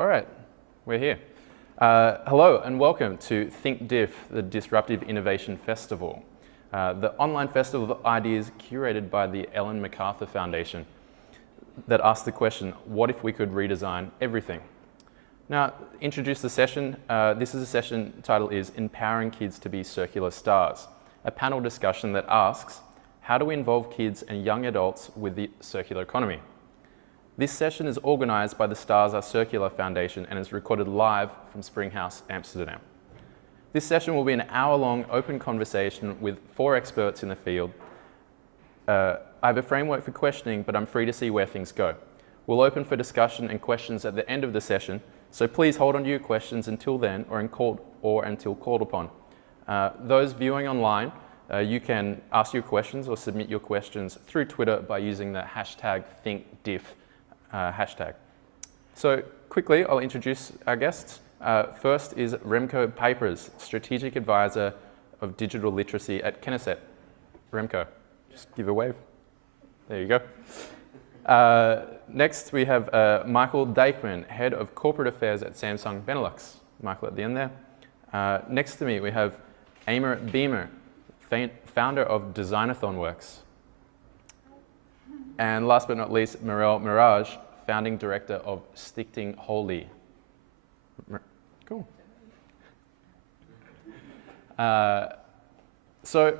All right, we're here. Hello and welcome to ThinkDIF, the Disruptive Innovation Festival, the online festival of ideas curated by the Ellen MacArthur Foundation that asks the question, what if we could redesign everything? Now, introduce the session. This is a session title is Empowering Kids to be Circular Stars, a panel discussion that asks, how do we involve kids and young adults with the circular economy? This session is organised by the Stars Are Circular Foundation and is recorded live from Springhouse, Amsterdam. This session will be an hour-long open conversation with 4 experts in the field. I have a framework for questioning, but I'm free to see where things go. We'll open for discussion and questions at the end of the session, so please hold on to your questions until then or until called upon. Those viewing online, you can ask your questions or submit your questions through Twitter by using the hashtag ThinkDIF hashtag. So quickly, I'll introduce our guests. First is Remco Pijpers, Strategic Advisor of Digital Literacy at Kenneset. Remco, just give a wave. There you go. Next, we have Michael Dijkman, Head of Corporate Affairs at Samsung Benelux. Michael at the end there. Next to me, we have Amer Beamer, founder of Designathon Works. And last but not least, Mirel Mirage, founding director of Stichting Holy. Cool. So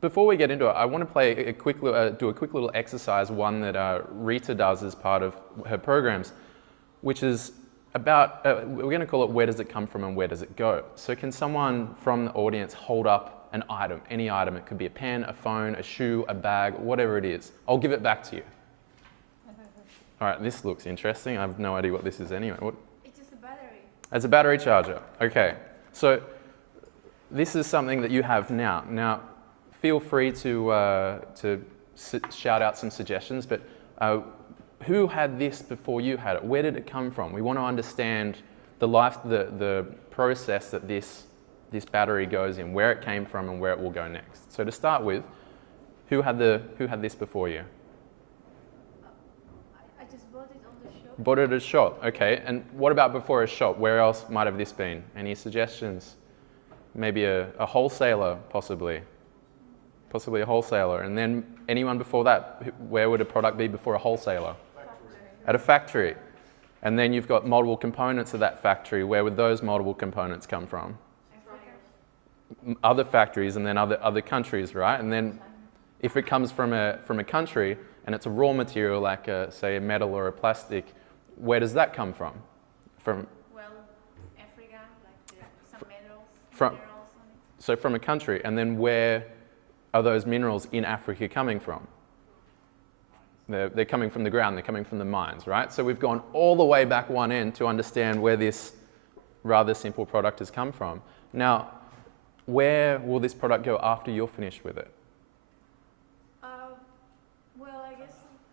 before we get into it, I want to play do a quick little exercise, one that Rita does as part of her programs, which is about, we're going to call it Where Does It Come From and Where Does It Go? So can someone from the audience hold up an item, any item? It could be a pen, a phone, a shoe, a bag, whatever it is. I'll give it back to you. All right, this looks interesting. I have no idea what this is anyway. It's just a battery. It's a battery charger. Okay, so this is something that you have now. Now, feel free to shout out some suggestions, but who had this before you had it? Where did it come from? We want to understand the process that this battery goes in, where it came from and where it will go next. So to start with, who had this before you? I just bought it on the shop. Bought it at a shop, okay. And what about before a shop? Where else might have this been? Any suggestions? Maybe a wholesaler, possibly. Possibly a wholesaler. And then anyone before that, where would a product be before a wholesaler? Factory. At a factory. And then you've got multiple components of that factory. Where would those multiple components come from? Other factories and then other countries, right? And then if it comes from a country and it's a raw material like say a metal or a plastic, where does that come from? Well, Africa, like some minerals. So from a country, and then where are those minerals in Africa coming from? They're coming from the ground, they're coming from the mines, right? So we've gone all the way back one end to understand where this rather simple product has come from. Now, where will this product go after you're finished with it? Well, I guess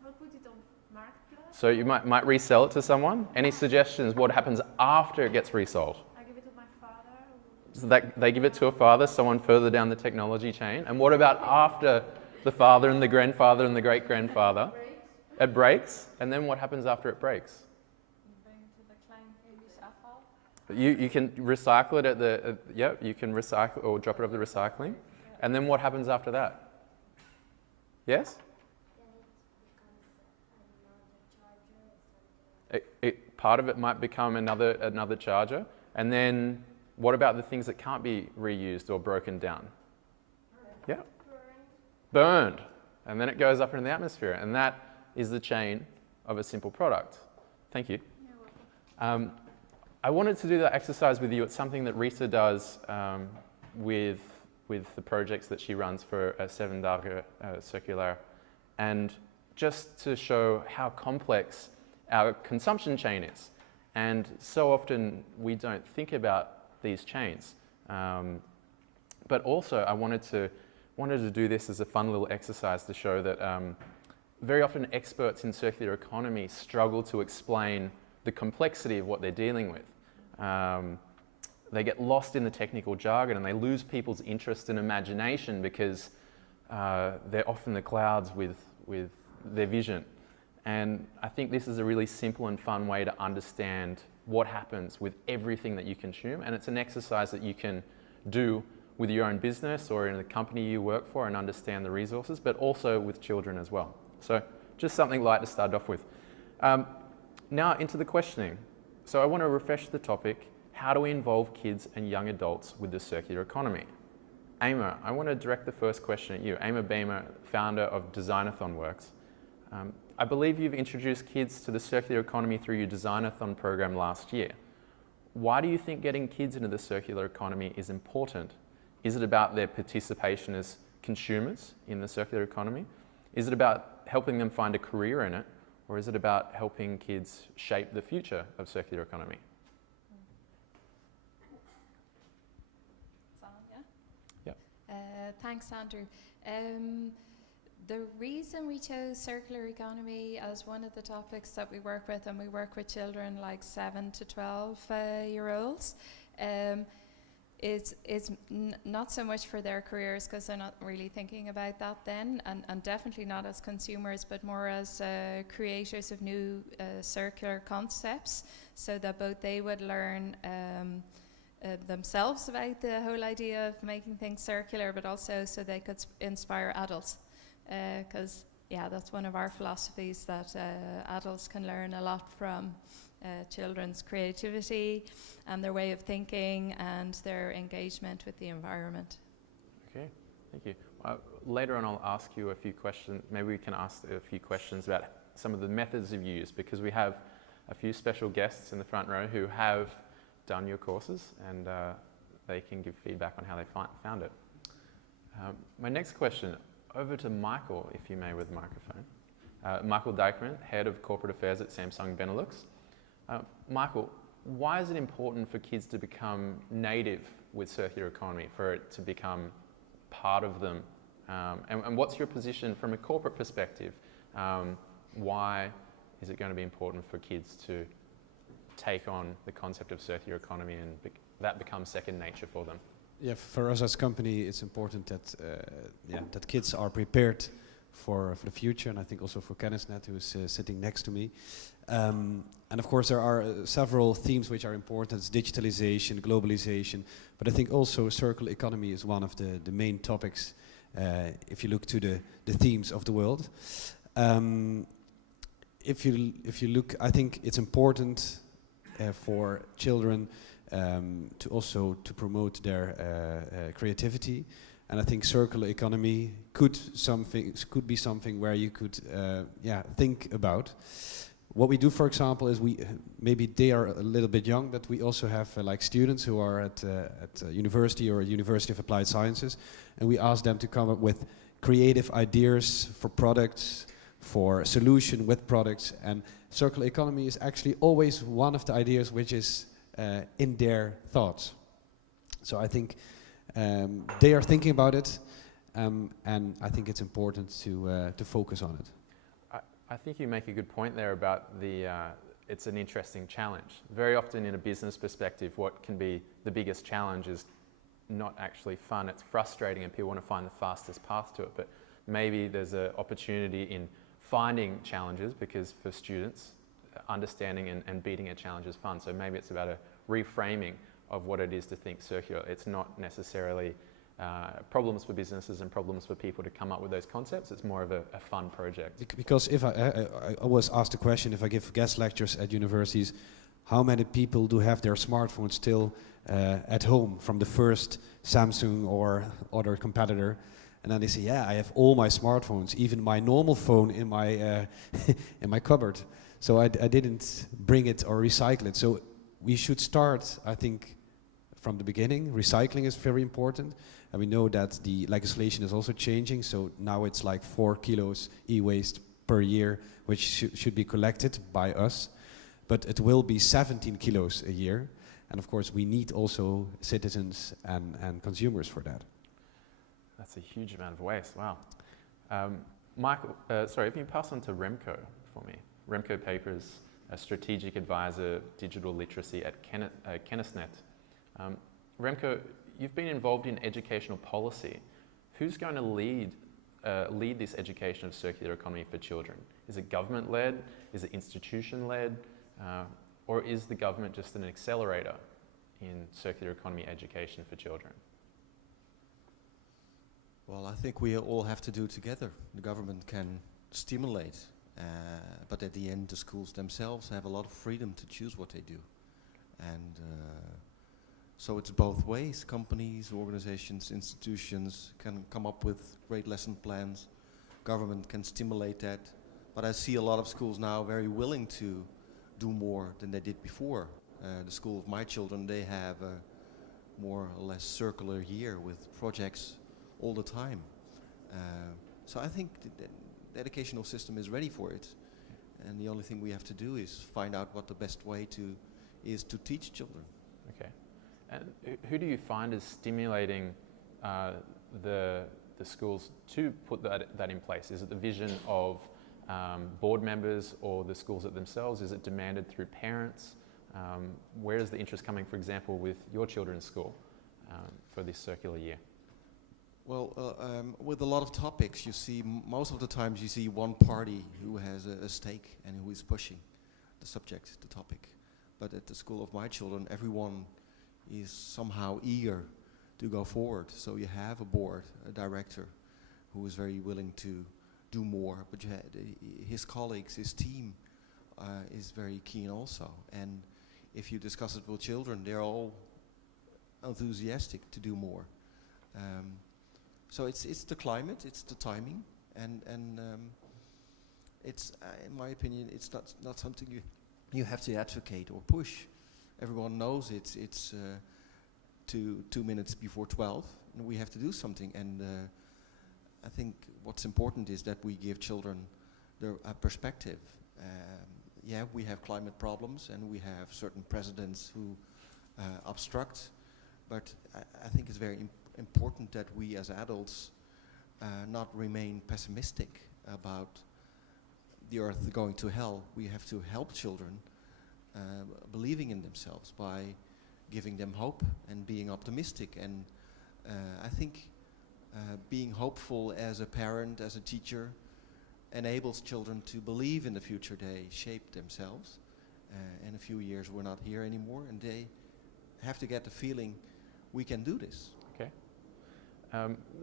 I'll put it on marketplace. So you might resell it to someone? Any suggestions what happens after it gets resold? I give it to my father. So they give it to a father, someone further down the technology chain. And what about after the father and the grandfather and the great-grandfather? It breaks. And then what happens after it breaks? You can recycle it at the, you can recycle or drop it off the recycling. And then what happens after that? Yes? Part of it might become another charger. And then what about the things that can't be reused or broken down? Yeah? Burned. And then it goes up into the atmosphere. And that is the chain of a simple product. Thank you. I wanted to do that exercise with you. It's something that Rita does with the projects that she runs for 7 Dagen Circulair. And just to show how complex our consumption chain is. And so often we don't think about these chains. But also I wanted to do this as a fun little exercise to show that very often experts in circular economy struggle to explain the complexity of what they're dealing with. They get lost in the technical jargon and they lose people's interest and imagination because they're off in the clouds with their vision. And I think this is a really simple and fun way to understand what happens with everything that you consume. And it's an exercise that you can do with your own business or in the company you work for and understand the resources, but also with children as well. So just something light to start off with. Now into the questioning. So I want to refresh the topic. How do we involve kids and young adults with the circular economy? Aimer, I want to direct the first question at you. Aimer Beamer, founder of Designathon Works. I believe you've introduced kids to the circular economy through your Designathon program last year. Why do you think getting kids into the circular economy is important? Is it about their participation as consumers in the circular economy? Is it about helping them find a career in it? Or is it about helping kids shape the future of circular economy? Thanks, Andrew. The reason we chose circular economy as one of the topics that we work with, and we work with children like 7 to 12 year olds, is not so much for their careers, because they're not really thinking about that then, and definitely not as consumers, but more as creators of new circular concepts, so that both they would learn themselves about the whole idea of making things circular, but also so they could inspire adults. Because that's one of our philosophies, that adults can learn a lot from children's creativity and their way of thinking and their engagement with the environment. Okay, thank you. Later on I'll ask you a few questions. Maybe we can ask a few questions about some of the methods you've used, because we have a few special guests in the front row who have done your courses, and they can give feedback on how they found it. My next question, over to Michael, if you may, with the microphone. Michael Dijkman, Head of Corporate Affairs at Samsung Benelux. Michael, why is it important for kids to become native with circular economy, for it to become part of them? And what's your position from a corporate perspective? Why is it going to be important for kids to take on the concept of circular economy and that becomes second nature for them? Yeah, for us as a company, it's important that that kids are prepared for the future, and I think also for Kennisnet, who is sitting next to me. And of course, there are several themes which are important: it's digitalisation, globalization, but I think also circular economy is one of the main topics if you look to the themes of the world. If you look, I think it's important for children to also promote their creativity, and I think circular economy could be something where you could think about. What we do, for example, is maybe they are a little bit young, but we also have like students who are at university or University of Applied Sciences, and we ask them to come up with creative ideas for products, for solution with products, and circular economy is actually always one of the ideas which is in their thoughts. So I think they are thinking about it, and I think it's important to focus on it. I think you make a good point there about it's an interesting challenge. Very often in a business perspective, what can be the biggest challenge is not actually fun, it's frustrating, and people want to find the fastest path to it. But maybe there's an opportunity in finding challenges, because for students, understanding and beating a challenge is fun. So maybe it's about a reframing of what it is to think circular. It's not necessarily problems for businesses and problems for people to come up with those concepts. It's more of a fun project. Because if I always ask the question, if I give guest lectures at universities, how many people do have their smartphones still at home from the first Samsung or other competitor? And then they say, yeah, I have all my smartphones, even my normal phone in my in my cupboard. So I didn't bring it or recycle it. So we should start, I think, from the beginning. Recycling is very important. And we know that the legislation is also changing. So now it's like 4 kilos e-waste per year, which should be collected by us. But it will be 17 kilos a year. And of course, we need also citizens and consumers for that. That's a huge amount of waste, wow. Michael, sorry, if you pass on to Remco for me. Remco Papers, a strategic advisor, digital literacy at Kennisnet. Remco, you've been involved in educational policy. Who's going to lead lead this education of circular economy for children? Is it government-led? Is it institution-led? Or is the government just an accelerator in circular economy education for children? Well, I think we all have to do it together. The government can stimulate, but at the end the schools themselves have a lot of freedom to choose what they do. And so it's both ways. Companies, organizations, institutions can come up with great lesson plans. Government can stimulate that. But I see a lot of schools now very willing to do more than they did before. The school of my children, they have a more or less circular year with projects all the time. So I think the educational system is ready for it. And the only thing we have to do is find out what the best way is to teach children. Okay. And who do you find is stimulating the schools to put that in place? Is it the vision of board members or the schools themselves? Is it demanded through parents? Where is the interest coming, for example, with your children's school for this circular year? Well, with a lot of topics, you see, most of the times you see one party who has a stake and who is pushing the subject, the topic. But at the school of my children, everyone is somehow eager to go forward. So you have a board, a director, who is very willing to do more, but his colleagues, his team is very keen also. And if you discuss it with children, they're all enthusiastic to do more. So it's the climate, it's the timing, and it's in my opinion, it's not something you have to advocate or push. Everyone knows it's 2 minutes before 12, and we have to do something. And I think what's important is that we give children a perspective. Yeah, we have climate problems, and we have certain presidents who obstruct, but I think it's very important that we as adults not remain pessimistic about the earth going to hell. We have to help children believing in themselves by giving them hope and being optimistic. And I think being hopeful as a parent, as a teacher, enables children to believe in the future they shape themselves. In a few years we're not here anymore, and they have to get the feeling we can do this. Okay.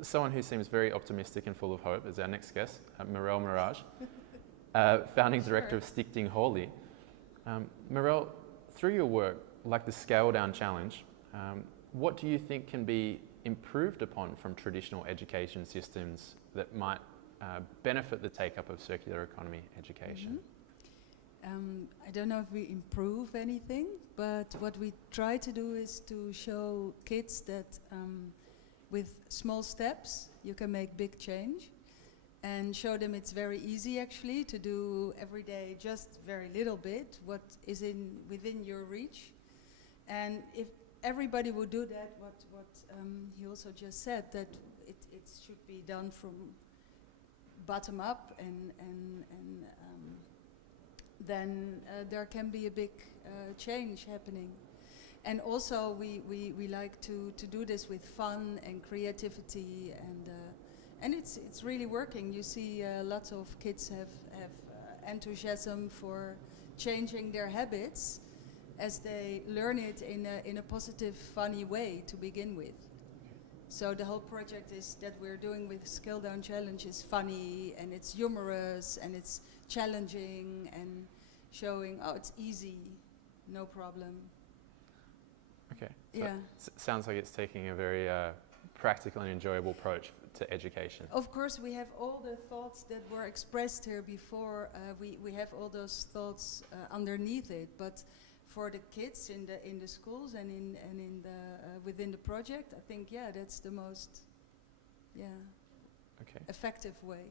Someone who seems very optimistic and full of hope is our next guest, Mirelle Mirage, founding director of Stichting Holy. Mirelle, through your work, like the Scale Down Challenge, what do you think can be improved upon from traditional education systems that might benefit the take-up of circular economy education? I don't know if we improve anything, but what we try to do is to show kids that with small steps you can make big change, and show them it's very easy actually to do every day just very little bit what is within your reach. And if everybody would do that, what he also just said, that it should be done from bottom up, and then there can be a big change happening. And also we like to do this with fun and creativity, and it's really working. You see lots of kids have enthusiasm for changing their habits as they learn it in a positive, funny way to begin with. So the whole project is that we're doing with Scale Down Challenge is funny, and it's humorous, and it's challenging, and showing, oh, it's easy, no problem. Okay. So Yeah. Sounds like it's taking a very practical and enjoyable approach to education. Of course, we have all the thoughts that were expressed here before. We have all those thoughts underneath it, but for the kids in the schools and in the within the project, I think that's the most effective way.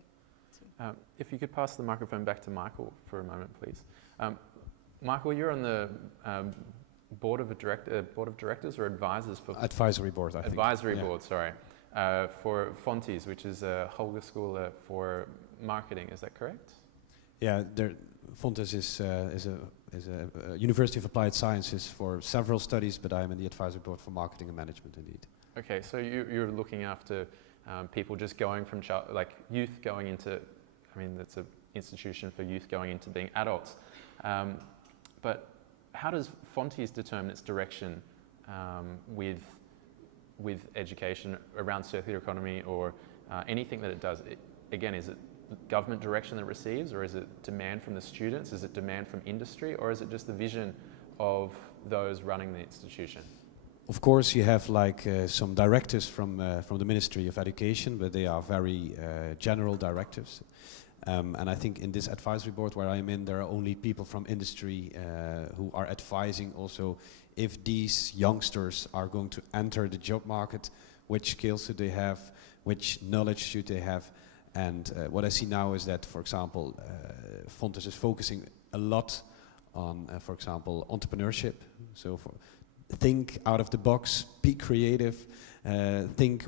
If you could pass the microphone back to Michael for a moment, please. Michael, you're on the board of directors or advisors for Advisory board, I think. Advisory board, sorry, for Fontes, which is a Hogeschool for marketing. Is that correct? Yeah, Fontes is a University of Applied Sciences for several studies, but I'm in the advisory board for marketing and management, indeed. Okay, so you're looking after people just going from youth going into, I mean, that's an institution for youth going into being adults. But how does Fontes determine its direction with education around circular economy or anything that it does? Again, is it government direction that it receives, or is it demand from the students? Is it demand from industry, or is it just the vision of those running the institution? Of course, you have some directives from the Ministry of Education, but they are very general directives. And I think in this advisory board where I'm in, there are only people from industry who are advising also if these youngsters are going to enter the job market, which skills should they have, which knowledge should they have. And what I see now is that, for example, Fontes is focusing a lot on, for example, entrepreneurship. So think out of the box, be creative, think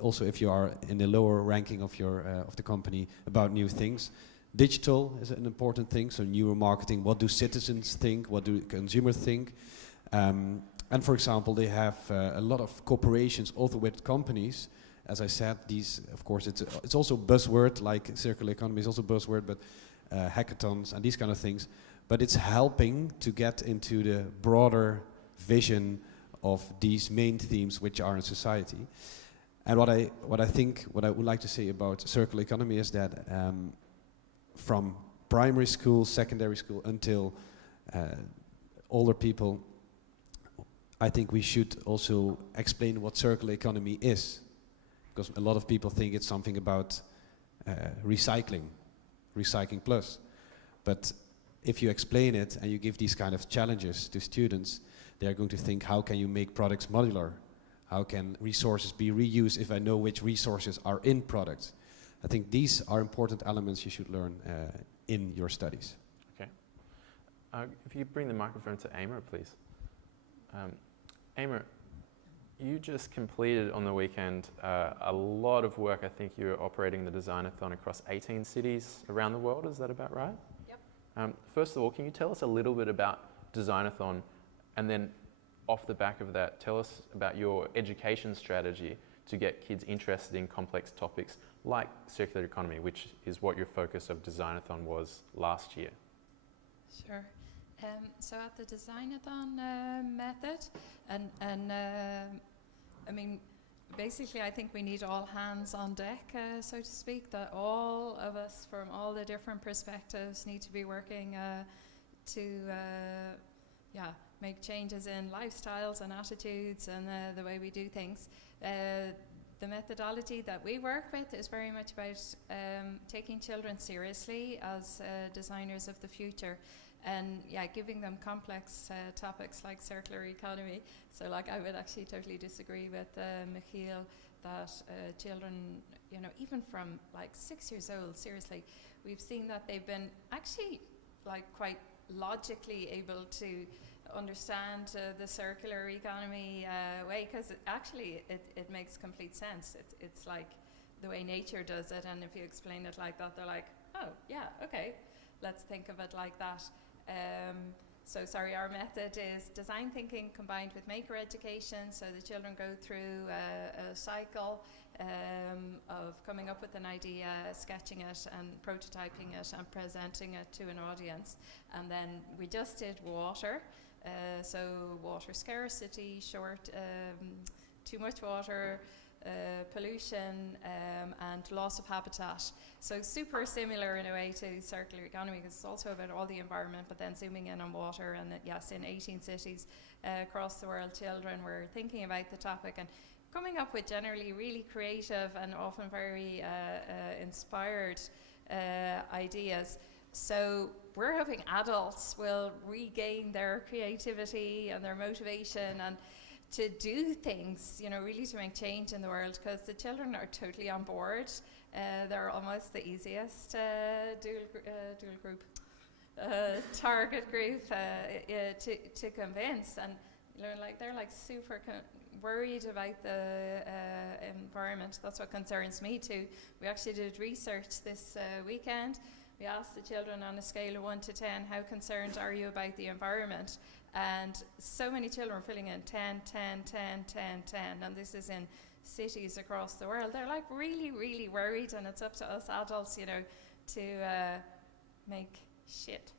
also if you are in the lower ranking of the company about new things. Digital is an important thing, so neuromarketing, what do citizens think, what do consumers think? And for example, they have a lot of cooperations also with companies. As I said, these, of course, it's also buzzword, like circular economy is also buzzword, but hackathons and these kind of things. But it's helping to get into the broader vision of these main themes which are in society. And what I would like to say about circular economy is that from primary school, secondary school until older people, I think we should also explain what circular economy is. Because a lot of people think it's something about recycling plus. But if you explain it and you give these kind of challenges to students, they are going to think, how can you make products modular? How can resources be reused if I know which resources are in products? I think these are important elements you should learn in your studies. Okay. If you bring the microphone to Amer, please. Amer, you just completed on the weekend a lot of work. I think you're operating the Designathon across 18 cities around the world. Is that about right? Yep. First of all, can you tell us a little bit about Designathon, and then off the back of that, tell us about your education strategy to get kids interested in complex topics like circular economy, which is what your focus of Designathon was last year. Sure. So at the Designathon method, and I mean, basically I think we need all hands on deck, so to speak, that all of us from all the different perspectives need to be working to make changes in lifestyles and attitudes and the way we do things. The methodology that we work with is very much about taking children seriously as designers of the future, and giving them complex topics like circular economy. So I would actually totally disagree with Michiel that children, even from 6 years old, seriously, we've seen that they've been actually quite logically able to understand the circular economy way, because it makes complete sense. It's like the way nature does it, and if you explain it like that, they're like, oh yeah, okay, let's think of it like that. Our method is design thinking combined with maker education, so the children go through a cycle of coming up with an idea, sketching it and prototyping it and presenting it to an audience. And then we just did water. So water scarcity, too much water, pollution, and loss of habitat. So super similar in a way to circular economy, because it's also about all the environment, but then zooming in on water. And yes, in 18 cities across the world, children were thinking about the topic and coming up with generally really creative and often very inspired ideas. So we're hoping adults will regain their creativity and their motivation and to do things, really to make change in the world, because the children are totally on board. They're almost the easiest dual group, target group to convince, and they're super worried about the environment. That's what concerns me too. We actually did research this weekend. We asked the children on a scale of 1 to 10, how concerned are you about the environment? And so many children were filling in 10, 10, 10, 10, 10. And this is in cities across the world, they're like really, really worried, and it's up to us adults, you know, to make shit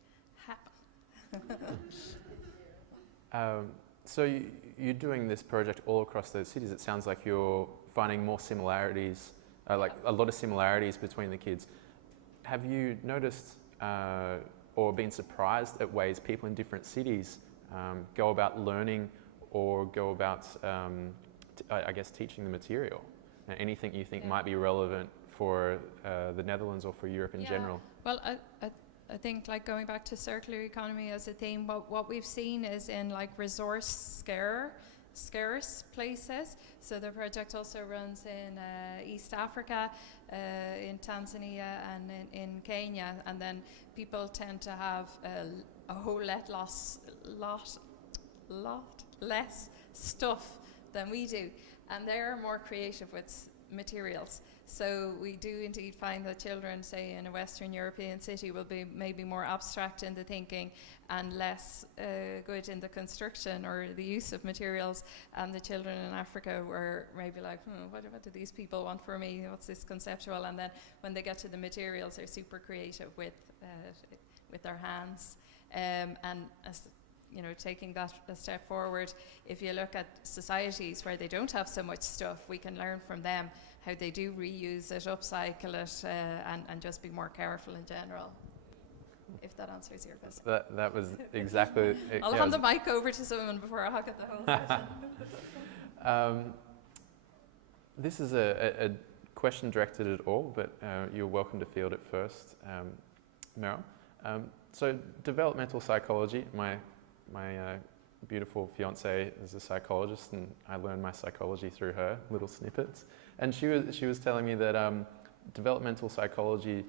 happen. So you're doing this project all across those cities. It sounds like you're finding more similarities, like a lot of similarities between the kids. Have you noticed or been surprised at ways people in different cities go about learning or go about, I guess, teaching the material? Anything you think might be relevant for the Netherlands or for Europe in general? Well, I think, like, going back to circular economy as a theme, what we've seen is in like resource scarce places. So the project also runs in East Africa, in Tanzania, and in Kenya, and then people tend to have a whole lot less stuff than we do, and they're more creative with materials. So we do indeed find that children, say in a Western European city, will be maybe more abstract in the thinking and less good in the construction or the use of materials. And the children in Africa were maybe like, what do these people want from me? What's this conceptual? And then when they get to the materials, they're super creative with their hands. And as you know, taking that a step forward, if you look at societies where they don't have so much stuff, we can learn from them how they do reuse it, upcycle it, and just be more careful in general. If that answers your question. That was exactly. I'll hand the mic over to someone before I hug at the whole session. This is a question directed at all, but you're welcome to field it first, Meryl. So developmental psychology, my beautiful fiance is a psychologist, and I learned my psychology through her, little snippets. And she was telling me that developmental psychology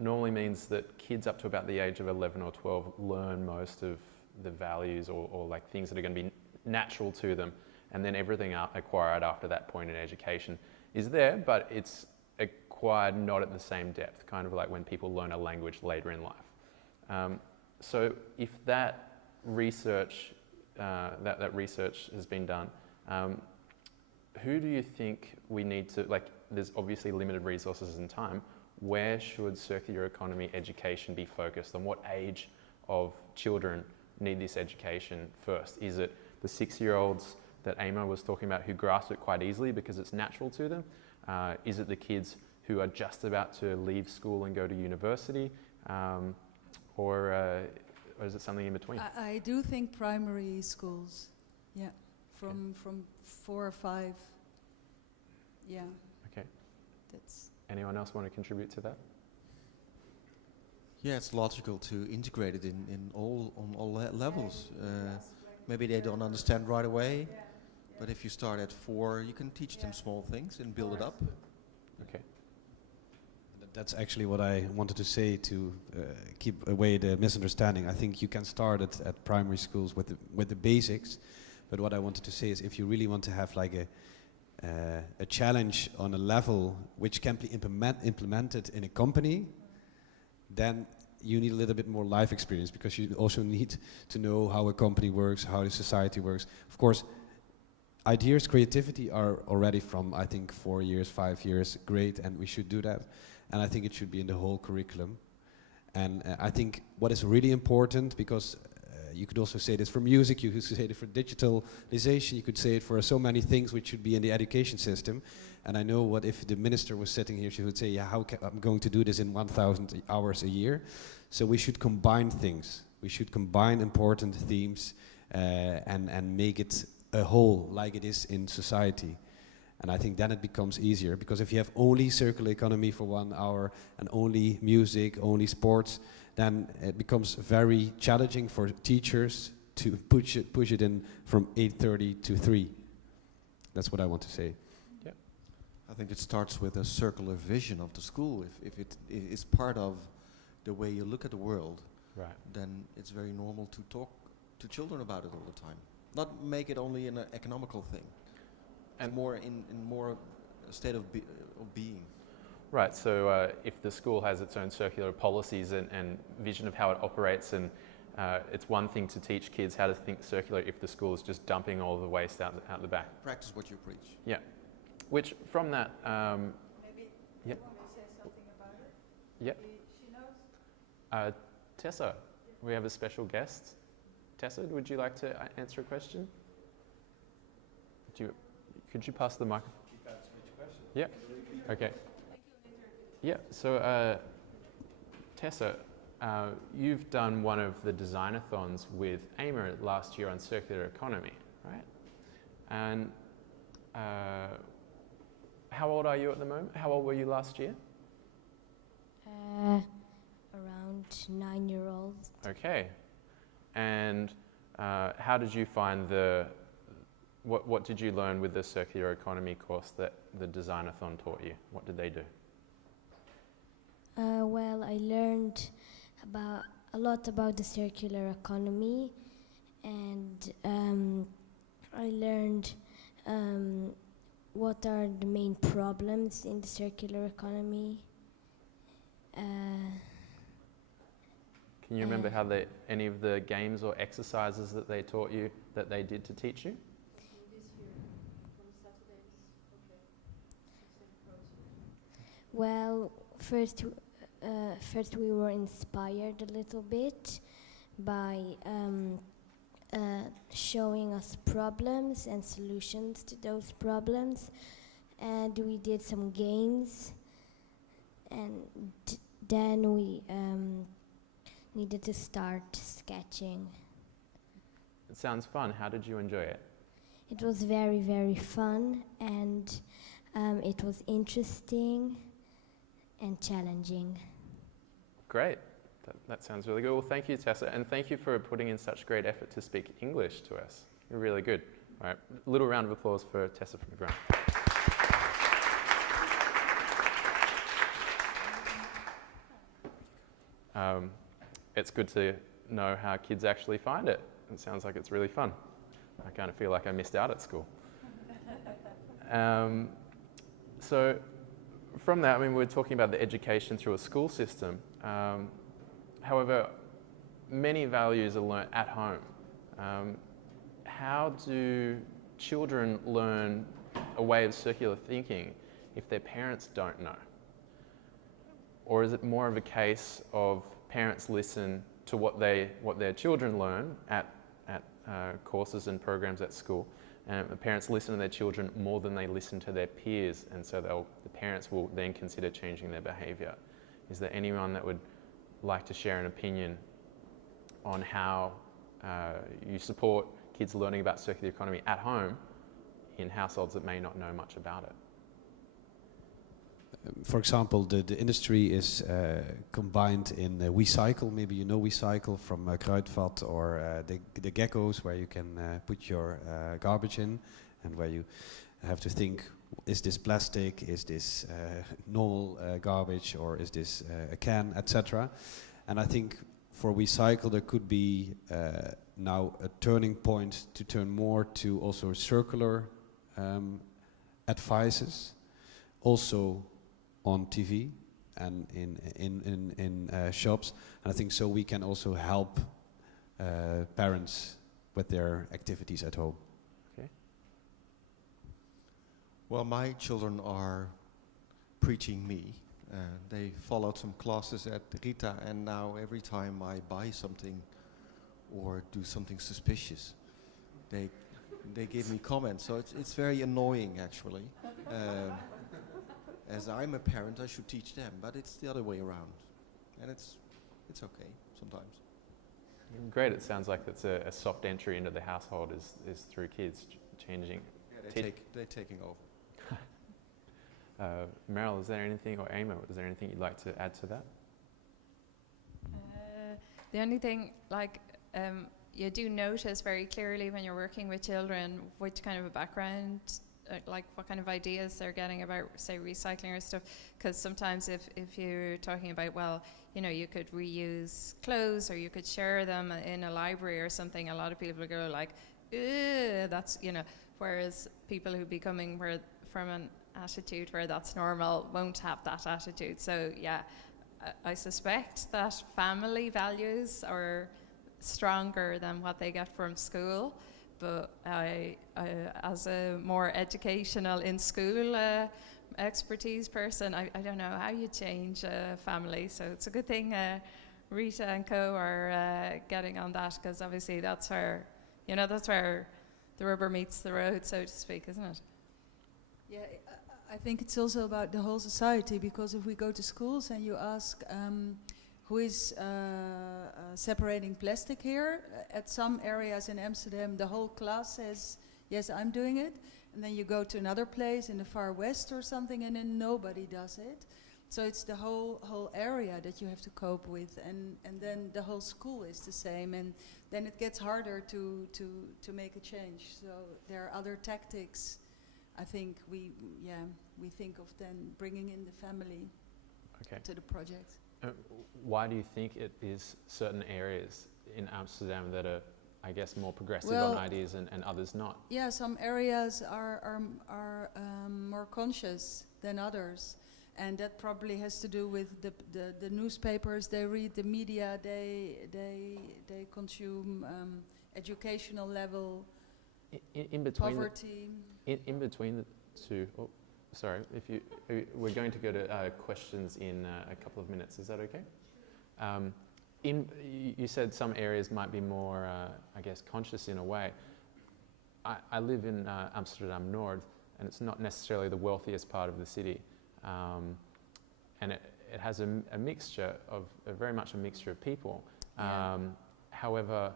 normally means that kids up to about the age of 11 or 12 learn most of the values or like things that are going to be natural to them, and then everything acquired after that point in education is there, but it's acquired not at the same depth, kind of like when people learn a language later in life. So if that research that research has been done, who do you think we need to, like, there's obviously limited resources and time, where should circular economy education be focused? On what age of children need this education first? Is it the 6-year-olds that Emma was talking about who grasp it quite easily because it's natural to them? Is it the kids who are just about to leave school and go to university? Or is it something in between? I do think primary schools, from 4 or 5, Okay. That's. Anyone else want to contribute to that? Yeah, it's logical to integrate it on all levels. Maybe they don't understand right away, but if you start at 4, you can teach them small things and build it up. Okay. That's actually what I wanted to say to keep away the misunderstanding. I think you can start at primary schools with the basics, but what I wanted to say is if you really want to have like a challenge on a level which can be implemented in a company, then you need a little bit more life experience, because you also need to know how a company works, how the society works. Of course, ideas, creativity are already from, I think, 4 years, 5 years, great, and we should do that. And I think it should be in the whole curriculum. And I think what is really important, because you could also say this for music, you could say it for digitalization, you could say it for so many things which should be in the education system. And I know what if the minister was sitting here, she would say, yeah, I'm going to do this in 1,000 hours a year. So we should combine things. We should combine important themes and make it a whole, like it is in society. And I think then it becomes easier, because if you have only circular economy for 1 hour and only music, only sports, then it becomes very challenging for teachers to push it in from 8:30 to 3. That's what I want to say. Yeah. I think it starts with a circular vision of the school. If it is part of the way you look at the world, Right. then it's very normal to talk to children about it all the time. Not make it only an economical thing. And more in more a state of being. Right, so if the school has its own circular policies and vision of how it operates, and it's one thing to teach kids how to think circular if the school is just dumping all the waste out the back. Practice what you preach. Yeah. Which from that, Maybe Yep. you want to say something about it? Yep. She knows. Tessa, we have a special guest. Tessa, would you like to answer a question? Could you pass the microphone? Yeah. Okay. Yeah. So, Tessa, you've done one of the designathons with AIMA last year on circular economy, right? And how old are you at the moment? How old were you last year? Around 9-year-old. Okay. And how did you find what did you learn with the circular economy course that the designathon taught you? What did they do? Well, I learned a lot about the circular economy, and I learned what are the main problems in the circular economy. Can you remember how any of the games or exercises that they taught you that they did to teach you? This year, from Saturdays. Okay. Well, first we were inspired a little bit by showing us problems and solutions to those problems, and we did some games, and then we needed to start sketching. It sounds fun. How did you enjoy it? It was very, very fun, and it was interesting and challenging. Great. That sounds really good. Well, thank you, Tessa, and thank you for putting in such great effort to speak English to us. You're really good. All right, a little round of applause for Tessa from the ground. It's good to know how kids actually find it. It sounds like it's really fun. I kind of feel like I missed out at school. So from that, I mean, we're talking about the education through a school system. However, many values are learnt at home. How do children learn a way of circular thinking if their parents don't know? Or is it more of a case of parents listen to what their children learn at courses and programs at school, and the parents listen to their children more than they listen to their peers, and so the parents will then consider changing their behaviour? Is there anyone that would like to share an opinion on how you support kids learning about circular economy at home in households that may not know much about it? For example, the industry is combined in WeCycle. Maybe you know WeCycle from Kruidvat, or the geckos, where you can put your garbage in, and where you have to think, is this plastic, is this normal garbage, or is this a can, etc. And I think for WeCycle there could be now a turning point to turn more to also circular advices, also on TV and in shops. And I think so we can also help parents with their activities at home. Okay. Well, my children are preaching me. They followed some classes at Rita, and now every time I buy something or do something suspicious, they give me comments. So it's very annoying, actually. As I'm a parent, I should teach them, but it's the other way around, and it's okay sometimes. Great. It sounds like it's a soft entry into the household is through kids changing. Yeah, they're taking over. Meryl, is there anything, or Amo, is there anything you'd like to add to that? The only thing, you do notice very clearly when you're working with children which kind of a background, like what kind of ideas they're getting about, say, recycling or stuff. Because sometimes if you're talking about, well, you could reuse clothes or you could share them in a library or something, a lot of people go like, "Ugh," that's, whereas people who be coming from an attitude where that's normal won't have that attitude. So yeah, I suspect that family values or stronger than what they get from school. But I as a more educational in school expertise person, I don't know how you change a family. So it's a good thing Rita and co are getting on that, because obviously that's where, you know, that's where the rubber meets the road, so to speak, isn't it? Yeah, I think it's also about the whole society, because if we go to schools and you ask who is separating plastic here, at some areas in Amsterdam the whole class says, yes, I'm doing it. And then you go to another place in the far west or something and then nobody does it. So it's the whole area that you have to cope with, and then the whole school is the same, and then it gets harder to make a change. So there are other tactics. I think we think of then bringing in the family to the project. Why do you think it is certain areas in Amsterdam that are, I guess, more progressive Well, on ideas and others not? Yeah, some areas are more conscious than others, and that probably has to do with the newspapers they read, the media they consume, educational level, In between poverty. in between the two. Oh, sorry. We're going to go to questions in a couple of minutes. Is that okay? You said some areas might be more, I guess, conscious in a way. I live in Amsterdam North, and it's not necessarily the wealthiest part of the city, and it has a mixture of very much a mixture of people. However,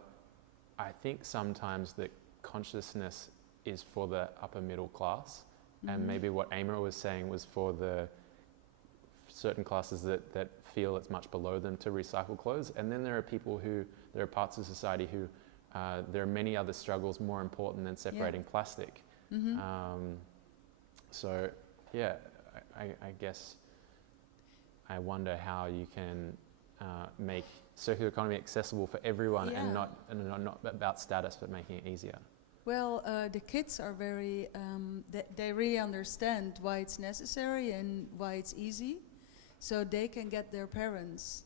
I think sometimes the consciousness is for the upper middle class, and maybe what Amra was saying was for the certain classes that feel it's much below them to recycle clothes. And then there are parts of society who there are many other struggles more important than separating plastic. So yeah, I guess I wonder how you can make circular economy accessible for everyone, and not about status, but making it easier. Well, the kids are very, they really understand why it's necessary and why it's easy, so they can get their parents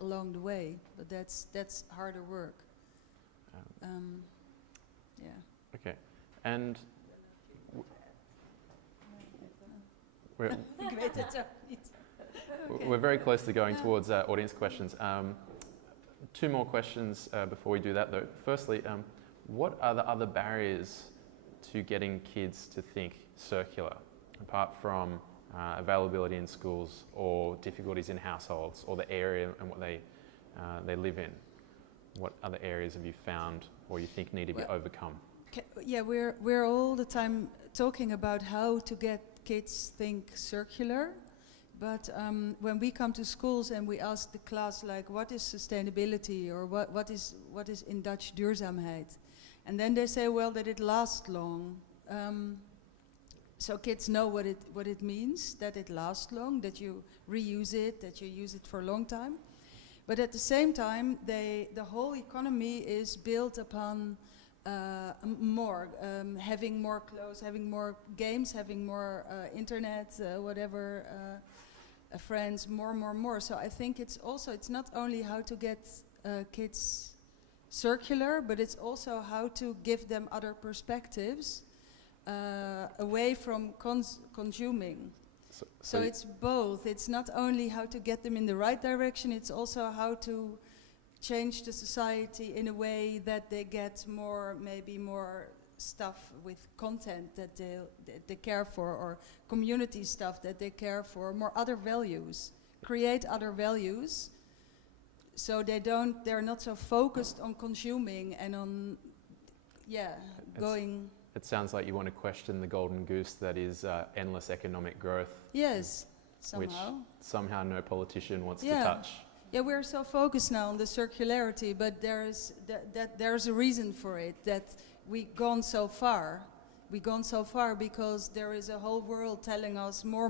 along the way, but that's harder work. Okay, and we're very close to going towards audience questions. Two more questions before we do that, though. Firstly, what are the other barriers to getting kids to think circular, apart from availability in schools or difficulties in households or the area and what they live in? What other areas have you found or you think need to be overcome? We're all the time talking about how to get kids think circular. But when we come to schools and we ask the class, like, what is sustainability, or what is in Dutch duurzaamheid, and then they say, well, that it lasts long. So kids know what it means, that it lasts long, that you reuse it, that you use it for a long time. But at the same time, the whole economy is built upon having more clothes, having more games, having more internet, whatever. Friends, more. So I think it's not only how to get kids circular, but it's also how to give them other perspectives away from consuming. So it's both. It's not only how to get them in the right direction, it's also how to change the society in a way that they get maybe more stuff with content that they care for, or community stuff that they care for, more other values, create other values, so they're not so focused on consuming and on going. It sounds like you want to question the golden goose that is endless economic growth. Yes, somehow. Which somehow no politician wants to touch. Yeah, we're so focused now on the circularity, but there's a reason for it, that we've gone so far. We've gone so far because there is a whole world telling us more,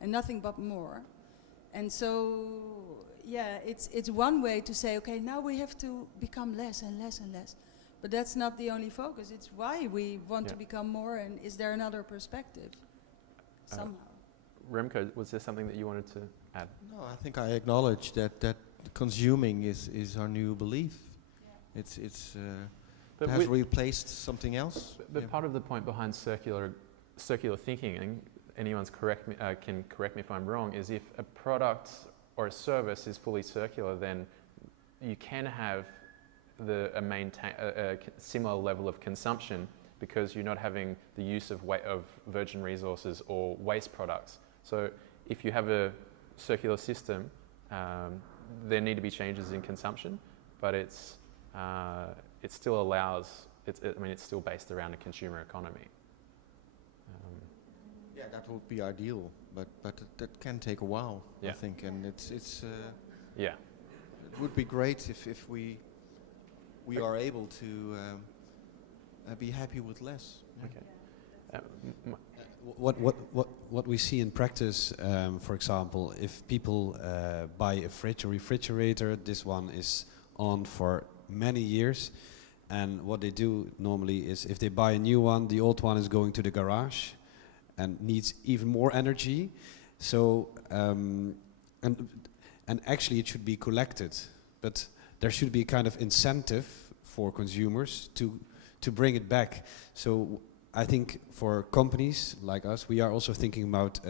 and nothing but more. And so, it's one way to say, okay, now we have to become less and less and less. But that's not the only focus. It's why we want to become more, and is there another perspective somehow? Remco, was there something that you wanted to add? No, I think I acknowledge that consuming is our new belief. It's But it has we- replaced something else. But Yeah. part of the point behind circular thinking, and anyone's can correct me if I'm wrong, is if a product or a service is fully circular, then you can have a similar level of consumption because you're not having the use of virgin resources or waste products. So if you have a circular system, there need to be changes in consumption, but it still allows. It's still based around a consumer economy. Yeah, that would be ideal, but that can take a while, Yeah. I think, and it's Yeah. it would be great if we are able to be happy with less. Yeah. Okay. What we see in practice, for example, if people buy a fridge or refrigerator, this one is on for many years, and what they do normally is if they buy a new one, the old one is going to the garage and needs even more energy. So and actually it should be collected, but there should be a kind of incentive for consumers to bring it back. So I think for companies like us, we are also thinking about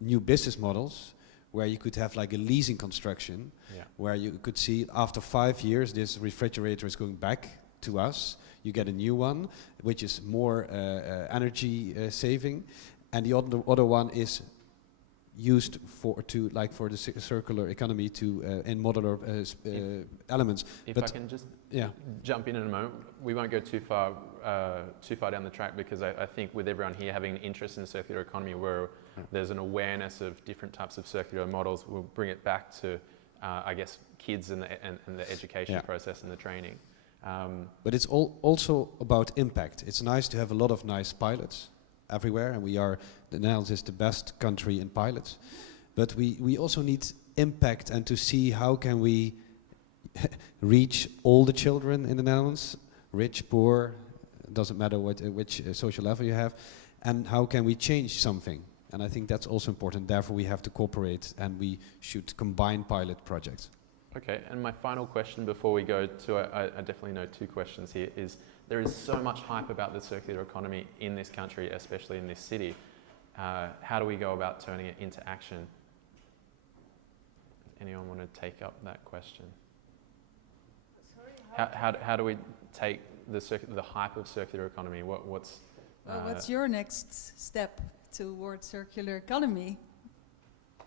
new business models where you could have like a leasing construction, where you could see after 5 years this refrigerator is going back to us. You get a new one, which is more energy saving, and the other one is used for the circular economy in modular elements. If but I can just jump in a moment, we won't go too far down the track because I think with everyone here having an interest in the circular economy, where there's an awareness of different types of circular models, we'll bring it back to, I guess, kids and the education process and the training. But it's also about impact. It's nice to have a lot of nice pilots everywhere, and the Netherlands is the best country in pilots. But we also need impact and to see how can we reach all the children in the Netherlands, rich, poor, doesn't matter which social level you have, and how can we change something. And I think that's also important. Therefore, we have to cooperate, and we should combine pilot projects. Okay, and my final question before we go to, I definitely know 2 questions here, is there is so much hype about the circular economy in this country, especially in this city. How do we go about turning it into action? Does anyone want to take up that question? Sorry, How do we take the hype of circular economy? What's your next step towards circular economy?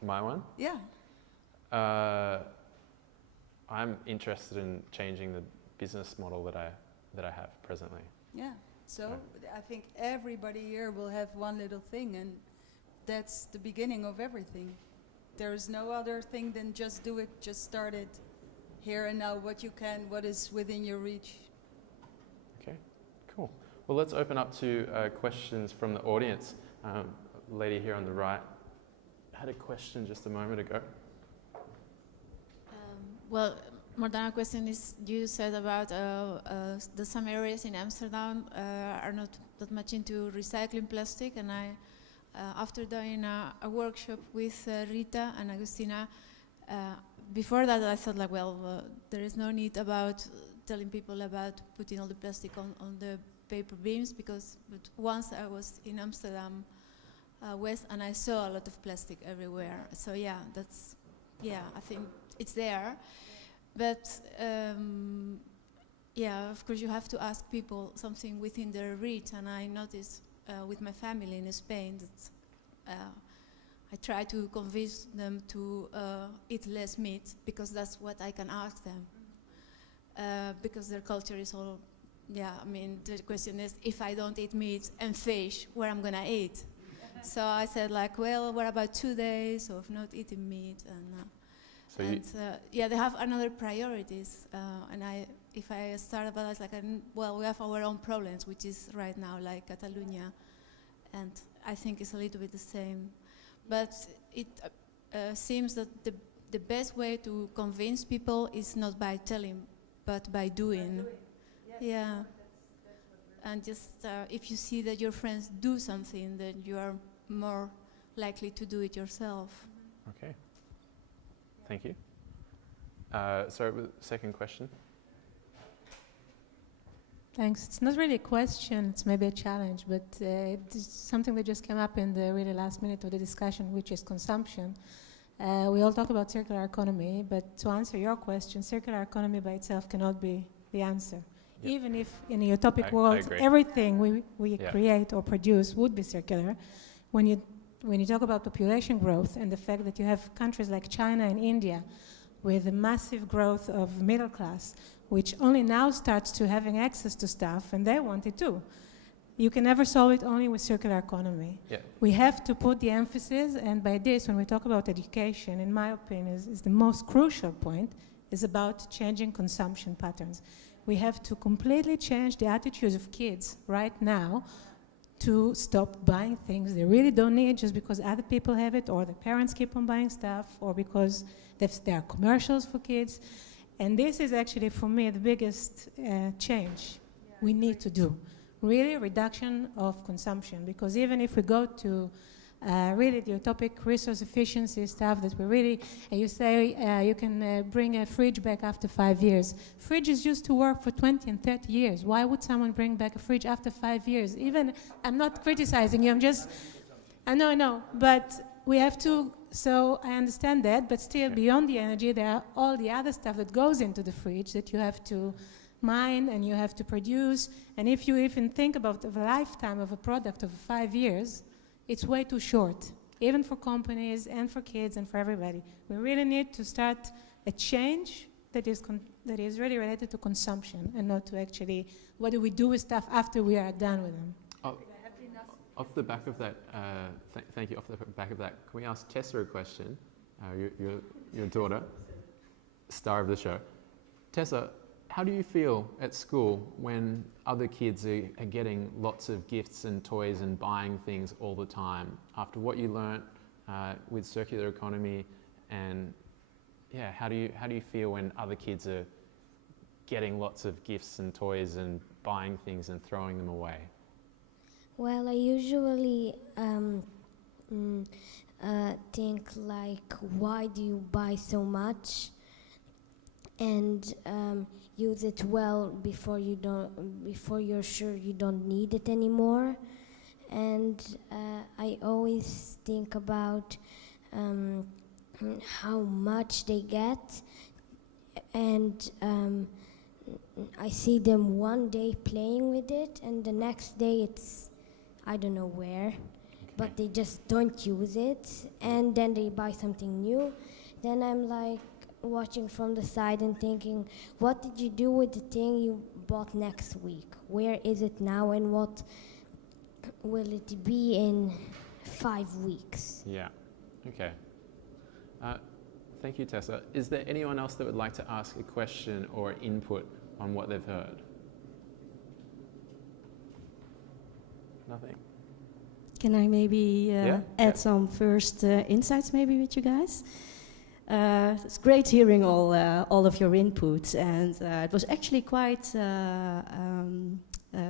My one? Yeah. I'm interested in changing the business model that I have presently. Yeah. So I think everybody here will have one little thing, and that's the beginning of everything. There is no other thing than just do it, just start it here and now, what is within your reach. Okay, cool. Well, let's open up to questions from the audience. Lady here on the right had a question just a moment ago. Well, more than a question is, you said about some areas in Amsterdam are not that much into recycling plastic, and I, after doing a workshop with Rita and Agustina, before that I thought like, well, there is no need about telling people about putting all the plastic on the paper beams, but once I was in Amsterdam West and I saw a lot of plastic everywhere. So yeah, I think it's there. But of course you have to ask people something within their reach, and I noticed with my family in Spain that I try to convince them to eat less meat, because that's what I can ask them. Because their culture is all, the question is, if I don't eat meat and fish, where I'm gonna eat? So I said like, well, what about 2 days of not eating meat? And they have another priorities, if I start about it, we have our own problems, which is right now like Catalonia, and I think it's a little bit the same. But it seems that the best way to convince people is not by telling, but by doing. Yeah. And just if you see that your friends do something, then you are more likely to do it yourself. Okay. Thank you. Sorry, second question. Thanks. It's not really a question, it's maybe a challenge, but it's something that just came up in the really last minute of the discussion, which is consumption. We all talk about circular economy, but to answer your question, circular economy by itself cannot be the answer. Yep. Even if in a utopic I world, agree. everything we Yeah. create or produce would be circular, when you talk about population growth and the fact that you have countries like China and India with a massive growth of middle class, which only now starts to having access to stuff, and they want it too. You can never solve it only with circular economy. Yeah. We have to put the emphasis, and by this, when we talk about education, in my opinion, is the most crucial point, is about changing consumption patterns. We have to completely change the attitudes of kids right now to stop buying things they really don't need just because other people have it, or the parents keep on buying stuff, or because there are commercials for kids. And this is actually, for me, the biggest change we need to do. Really, reduction of consumption. Because even if we go to really the utopic resource efficiency stuff that we really, you say you can bring a fridge back after 5 years. Fridges used to work for 20 and 30 years. Why would someone bring back a fridge after 5 years? Even, I'm not criticizing you, I'm just, I know, but we have to, so I understand that, but still beyond the energy, there are all the other stuff that goes into the fridge that you have to mine and you have to produce. And if you even think about the lifetime of a product of 5 years, it's way too short, even for companies and for kids and for everybody. We really need to start a change that is really related to consumption and not to actually, what do we do with stuff after we are done with them? Off the back of that, thank you. Off the back of that, can we ask Tessa a question? Your daughter, star of the show. Tessa, how do you feel at school when other kids are getting lots of gifts and toys and buying things all the time? After what you learnt with circular economy, and yeah, how do you feel when other kids are getting lots of gifts and toys and buying things and throwing them away? Well, I usually think like, why do you buy so much? And use it well before you're sure you don't need it anymore. And I always think about how much they get, and I see them one day playing with it, and the next day it's I don't know where, but they just don't use it, and then they buy something new. Then I'm like watching from the side and thinking, what did you do with the thing you bought next week? Where is it now, and what will it be in 5 weeks? Yeah, okay. Thank you, Tessa. Is there anyone else that would like to ask a question or input on what they've heard? Nothing? Can I maybe add some first insights maybe with you guys? It's great hearing all of your inputs, and it was actually quite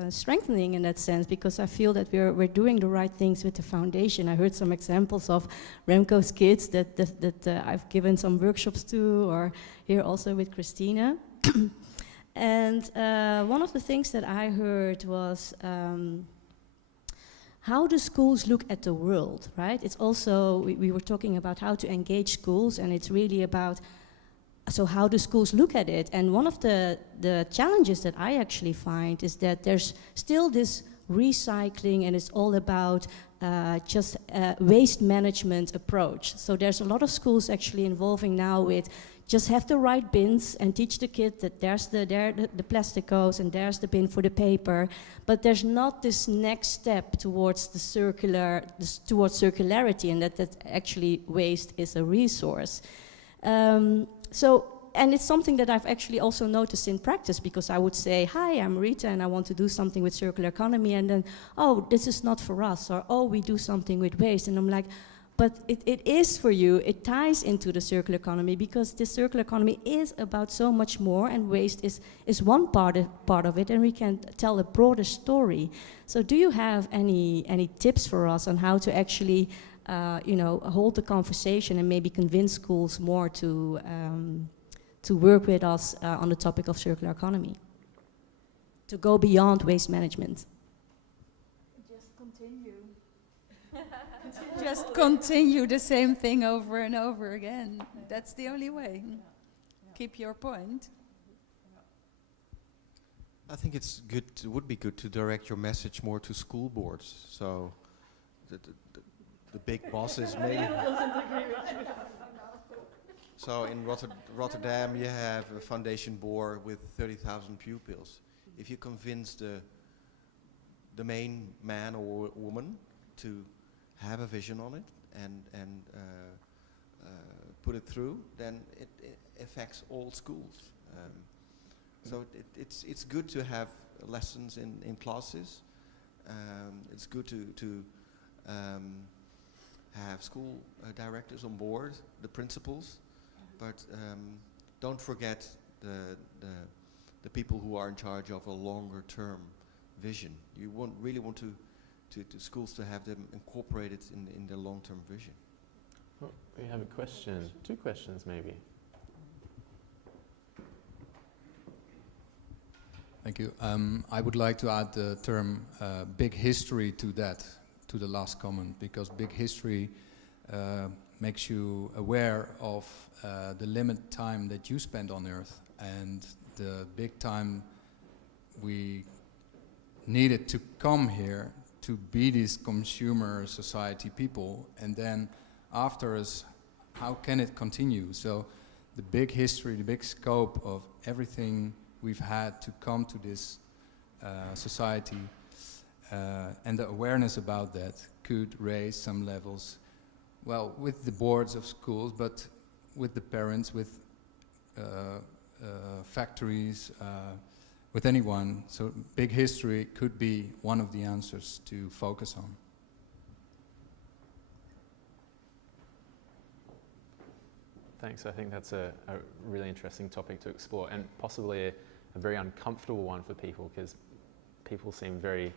strengthening in that sense, because I feel that we're doing the right things with the foundation. I heard some examples of Remco's kids that I've given some workshops to, or here also with Christina. And one of the things that I heard was how do schools look at the world, right? It's also, we were talking about how to engage schools, and it's really about, so how do schools look at it? And one of the challenges that I actually find is that there's still this recycling, and it's all about just waste management approach. So there's a lot of schools actually involving now with just have the right bins and teach the kid that there's the plastic goes and there's the bin for the paper, but there's not this next step towards the towards circularity, and that actually waste is a resource. And it's something that I've actually also noticed in practice, because I would say, hi, I'm Rita and I want to do something with circular economy, and then, oh, this is not for us, or oh, we do something with waste, and I'm like, but it is for you. It ties into the circular economy, because the circular economy is about so much more, and waste is one part of it, and we can tell a broader story. So do you have any tips for us on how to actually hold the conversation and maybe convince schools more to to work with us on the topic of circular economy, to go beyond waste management. Just continue. Just continue the same thing over and over again. That's the only way. Keep your point. I think it's good. It would be good to direct your message more to school boards. So the big bosses maybe. So in Rotterdam, you have a foundation board with 30,000 pupils. If you convince the main man or woman to have a vision on it and put it through, then it affects all schools. So it's good to have lessons in classes. It's good to have school directors on board, the principals, but don't forget the people who are in charge of a longer term vision. You really want to schools to have them incorporated in their long term vision. Oh, we have a question, 2 questions maybe. Thank you. I would like to add the term big history to that, to the last comment, because big history makes you aware of the limited time that you spend on Earth and the big time we needed to come here to be these consumer society people, and then after us, how can it continue? So the big history, the big scope of everything we've had to come to this society and the awareness about that could raise some levels, well, with the boards of schools, but with the parents, with factories, with anyone. So big history could be one of the answers to focus on. Thanks. I think that's a really interesting topic to explore, and possibly a very uncomfortable one for people, because people seem very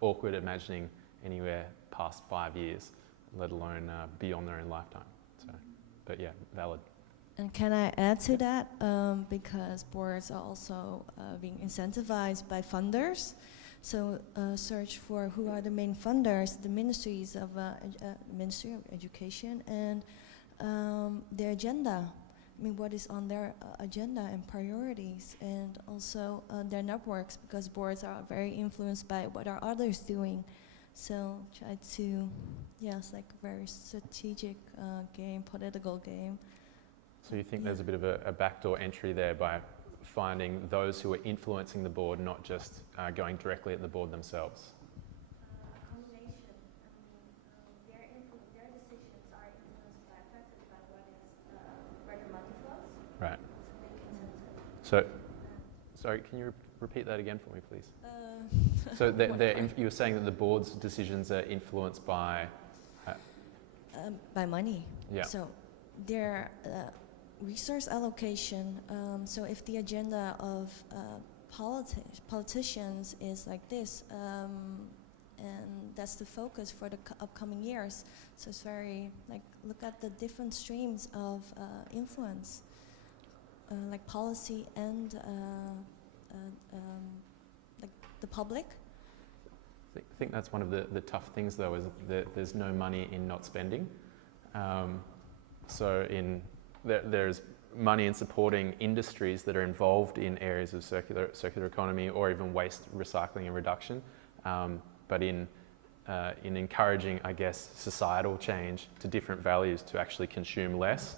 awkward imagining anywhere past 5 years, let alone beyond their own lifetime. So, but yeah, valid. And can I add to that? Because boards are also being incentivized by funders. So search for who are the main funders, the ministries of Ministry of Education, and their agenda. I mean, what is on their agenda and priorities, and also their networks, because boards are very influenced by what are others doing. So try to, it's like a very strategic game, political game. So you think there's a bit of a backdoor entry there by finding those who are influencing the board, not just going directly at the board themselves? A combination. I mean, their decisions are influenced by, affected by where the money flows. Right. So, sorry, can you repeat that again for me, please? So you were saying that the board's decisions are influenced by money. Yeah. So their resource allocation. So if the agenda of politicians is like this, and that's the focus for the upcoming years. So it's very like, look at the different streams of influence, like policy and like the public. I think that's one of the tough things, though, is that there's no money in not spending. So there's money in supporting industries that are involved in areas of circular economy or even waste recycling and reduction. But in encouraging, I guess, societal change to different values to actually consume less,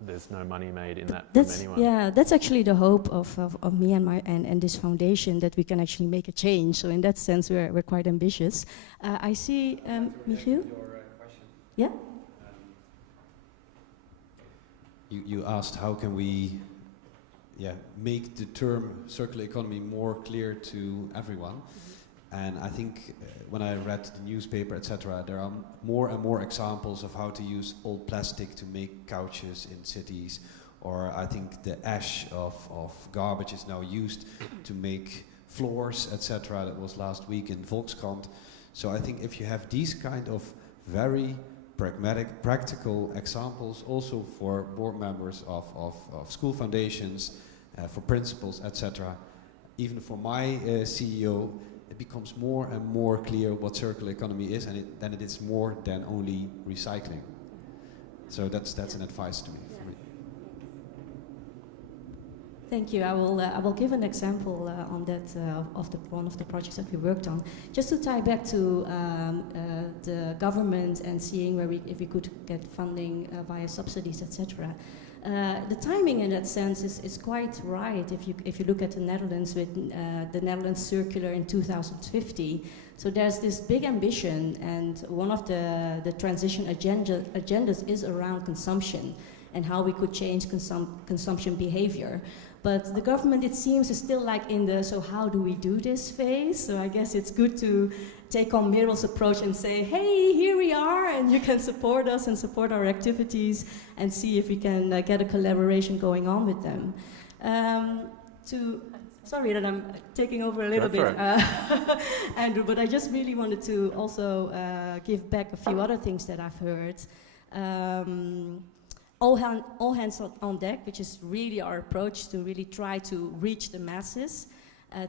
there's no money made in that from anyone. Yeah, that's actually the hope of me and this foundation, that we can actually make a change. So in that sense, we're quite ambitious. I see Michiel. Yeah. You asked how can we make the term circular economy more clear to everyone. And I think when I read the newspaper, etc., there are more and more examples of how to use old plastic to make couches in cities. Or I think the ash of garbage is now used to make floors, etc. That was last week in Volkskrant. So I think if you have these kind of very pragmatic, practical examples also for board members of school foundations, for principals, etc. Even for my CEO, it becomes more and more clear what circular economy is, and then it is more than only recycling. So that's an advice to me. Thank you. I will give an example on that of one of the projects that we worked on, just to tie back to the government and seeing if we could get funding via subsidies, etc. The timing in that sense is quite right. If you look at the Netherlands with the Netherlands Circular in 2050, so there's this big ambition, and one of the transition agendas is around consumption and how we could change consumption behavior. But the government, it seems, is still like in the so how do we do this phase. So I guess it's good to take on Meryl's approach and say, hey, here we are, and you can support us and support our activities and see if we can get a collaboration going on with them. Sorry that I'm taking over a little bit, Andrew, but I just really wanted to also give back a few other things that I've heard. All hands on deck, which is really our approach to really try to reach the masses.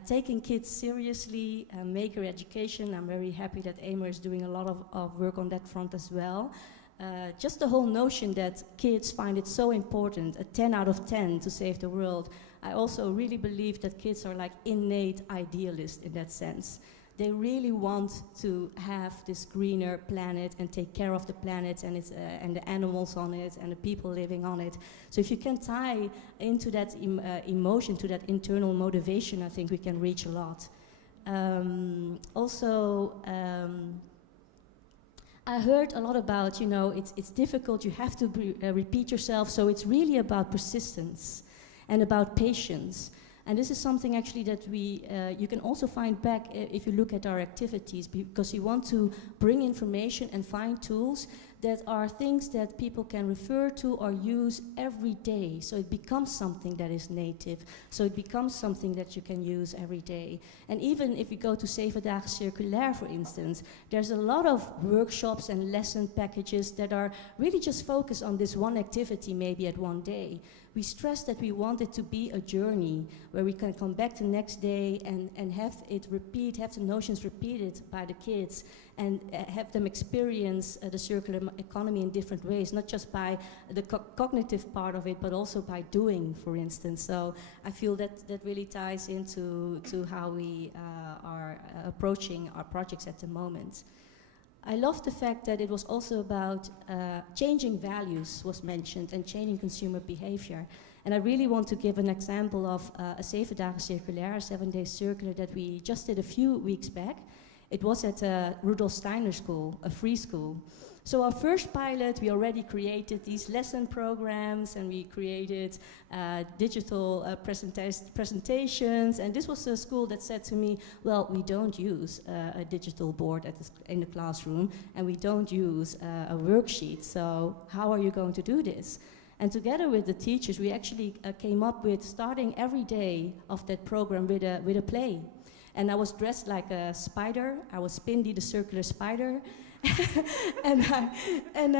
Taking kids seriously, maker education. I'm very happy that Amer is doing a lot of work on that front as well. Just the whole notion that kids find it so important, a 10 out of 10 to save the world. I also really believe that kids are like innate idealists in that sense. They really want to have this greener planet and take care of the planet and and the animals on it and the people living on it. So if you can tie into that emotion, to that internal motivation, I think we can reach a lot. I heard a lot about, it's difficult, you have to repeat yourself, so it's really about persistence and about patience. And this is something actually that you can also find back if you look at our activities, because we want to bring information and find tools that are things that people can refer to or use every day. So it becomes something that is native. So it becomes something that you can use every day. And even if you go to 7 Dagen Circulair, for instance, there's a lot of workshops and lesson packages that are really just focused on this one activity, maybe at one day. We stress that we want it to be a journey where we can come back the next day and have the notions repeated by the kids and have them experience the circular economy in different ways, not just by the cognitive part of it, but also by doing, for instance. So I feel that really ties into how we are approaching our projects at the moment. I love the fact that it was also about changing values was mentioned and changing consumer behavior. And I really want to give an example of a 7 Dagen Circulair, a 7-day circular that we just did a few weeks back. It was at Rudolf Steiner School, a free school. So our first pilot, we already created these lesson programs and we created digital presentations. And this was a school that said to me, well, we don't use a digital board in the classroom and we don't use a worksheet. So how are you going to do this? And together with the teachers, we actually came up with starting every day of that program with a play. And I was dressed like a spider. I was Spindy, the circular spider. and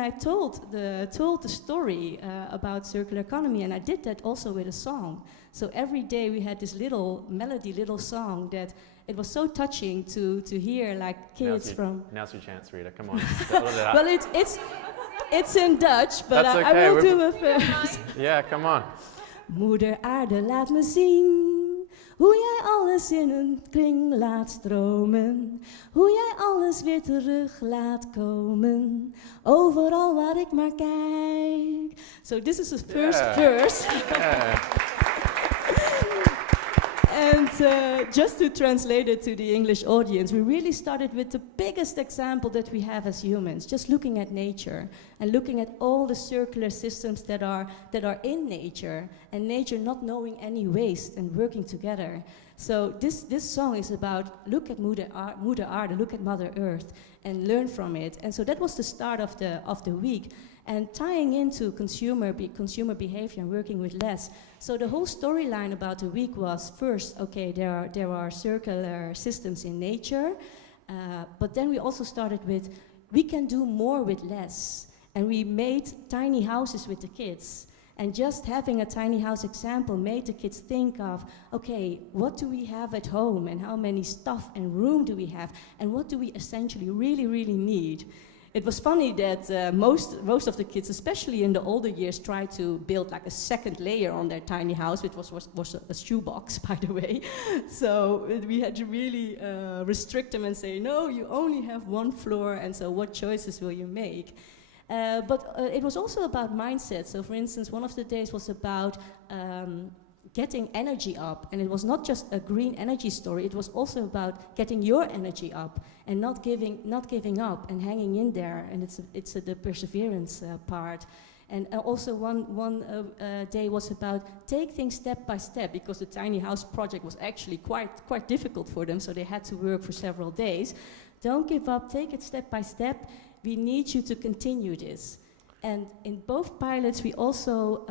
I told the story about circular economy, and I did that also with a song. So every day we had this little melody, little song that it was so touching to hear, like kids from. Now's your chance, Rita. Come on. Well, it's in Dutch, but okay. I will do it first. Yeah, come on. Moeder Aarde, laat me zien. Hoe jij alles in een kring laat stromen. Hoe jij alles weer terug laat komen. Overal waar ik maar kijk. So this is the first verse. And just to translate it to the English audience, we really started with the biggest example that we have as humans, just looking at nature and looking at all the circular systems that are in nature, and nature not knowing any waste and working together. So this song is about look at Moeder Aarde, look at Mother Earth, and learn from it. And so that was the start of the week. And tying into consumer behavior and working with less. So the whole storyline about the week was first, okay, there are circular systems in nature, but then we also started with we can do more with less. And we made tiny houses with the kids. And just having a tiny house example made the kids think of, okay, what do we have at home and how many stuff and room do we have and what do we essentially really, really need? It was funny that most of the kids, especially in the older years, tried to build like a second layer on their tiny house, which was a shoebox, by the way. So we had to really restrict them and say, no, you only have one floor, and so what choices will you make? But it was also about mindset. So for instance, one of the days was about getting energy up. And it was not just a green energy story, it was also about getting your energy up and not giving up and hanging in there. And it's the perseverance part. And also one day was about take things step by step, because the tiny house project was actually quite difficult for them, so they had to work for several days. Don't give up, take it step by step. We need you to continue this. And in both pilots, we also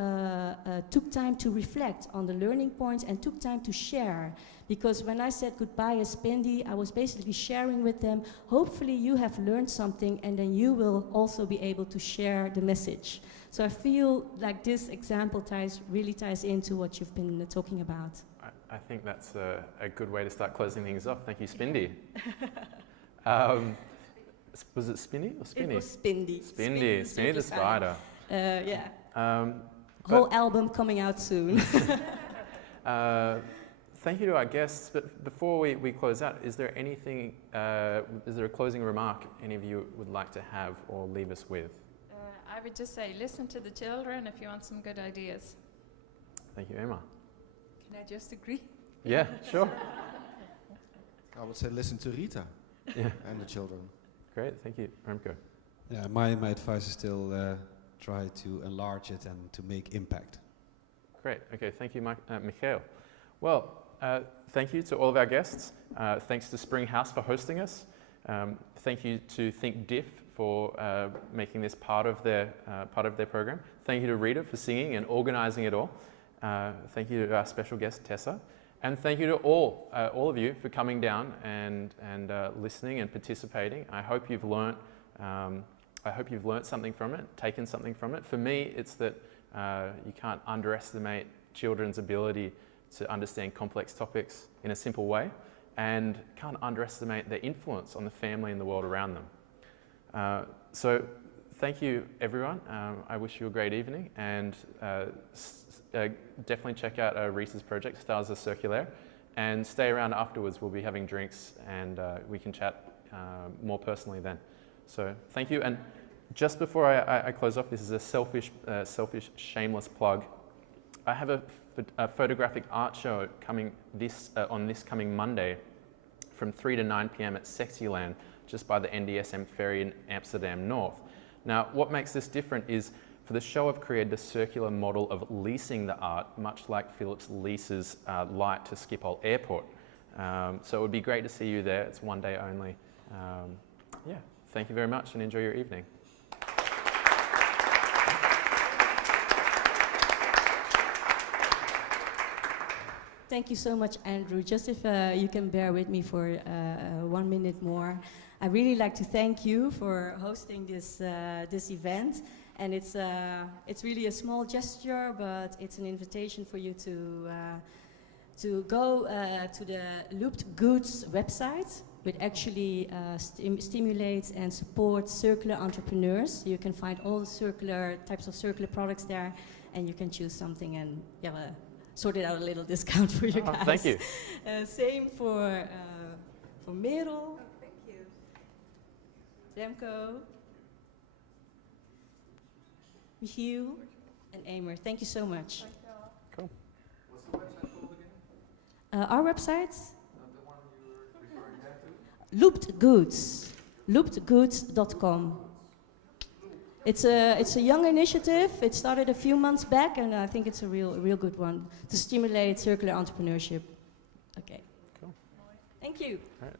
took time to reflect on the learning points and took time to share. Because when I said goodbye as Spindy, I was basically sharing with them, hopefully you have learned something and then you will also be able to share the message. So I feel like this example really ties into what you've been talking about. I think that's a good way to start closing things off. Thank you, Spindy. Was it Spinny or Spinny? It was Spindy. Spindy the spider. Yeah. Whole album coming out soon. Thank you to our guests, but before we close out, is there anything, is there a closing remark any of you would like to have or leave us with? I would just say, listen to the children if you want some good ideas. Thank you, Emma. Can I just agree? Yeah, sure. I would say listen to Rita and the children. Great, thank you. Remco. Yeah, my advice is still try to enlarge it and to make impact. Great, okay, thank you, Michael. Well, thank you to all of our guests. Thanks to Springhouse for hosting us. Thank you to ThinkDIF for making this part of their program. Thank you to Rita for singing and organising it all. Thank you to our special guest, Tessa. And thank you to all of you for coming down and listening and participating. I hope you've learnt something from it, taken something from it. For me, it's that you can't underestimate children's ability to understand complex topics in a simple way, and can't underestimate their influence on the family and the world around them. So thank you, everyone. I wish you a great evening, and definitely check out Reese's project, Stars Are Circular, and stay around afterwards. We'll be having drinks and we can chat more personally then. So thank you. And just before I close off, this is a selfish, shameless plug. I have a photographic art show coming on this coming Monday from 3 to 9 p.m. at Sexyland, just by the NDSM ferry in Amsterdam North. Now, what makes this different is for the show, I've created a circular model of leasing the art, much like Philips leases light to Schiphol Airport. So it would be great to see you there. It's one day only. Yeah, thank you very much and enjoy your evening. Thank you so much, Andrew. Just if you can bear with me for 1 minute more. I really like to thank you for hosting this event. And it's really a small gesture, but it's an invitation for you to go to the Looped Goods website, which actually stimulates and supports circular entrepreneurs. You can find all the types of circular products there, and you can choose something and sorted out a little discount for you guys. Thank you. Same for Merel. Oh, thank you. Remco. Michiel and Amer. Thank you so much. Cool. What's the website called again? Our website? The one you're referring to? Looped Goods. Loopedgoods.com. It's a young initiative. It started a few months back, and I think it's a real good one to stimulate circular entrepreneurship. Okay. Cool. Thank you. All right.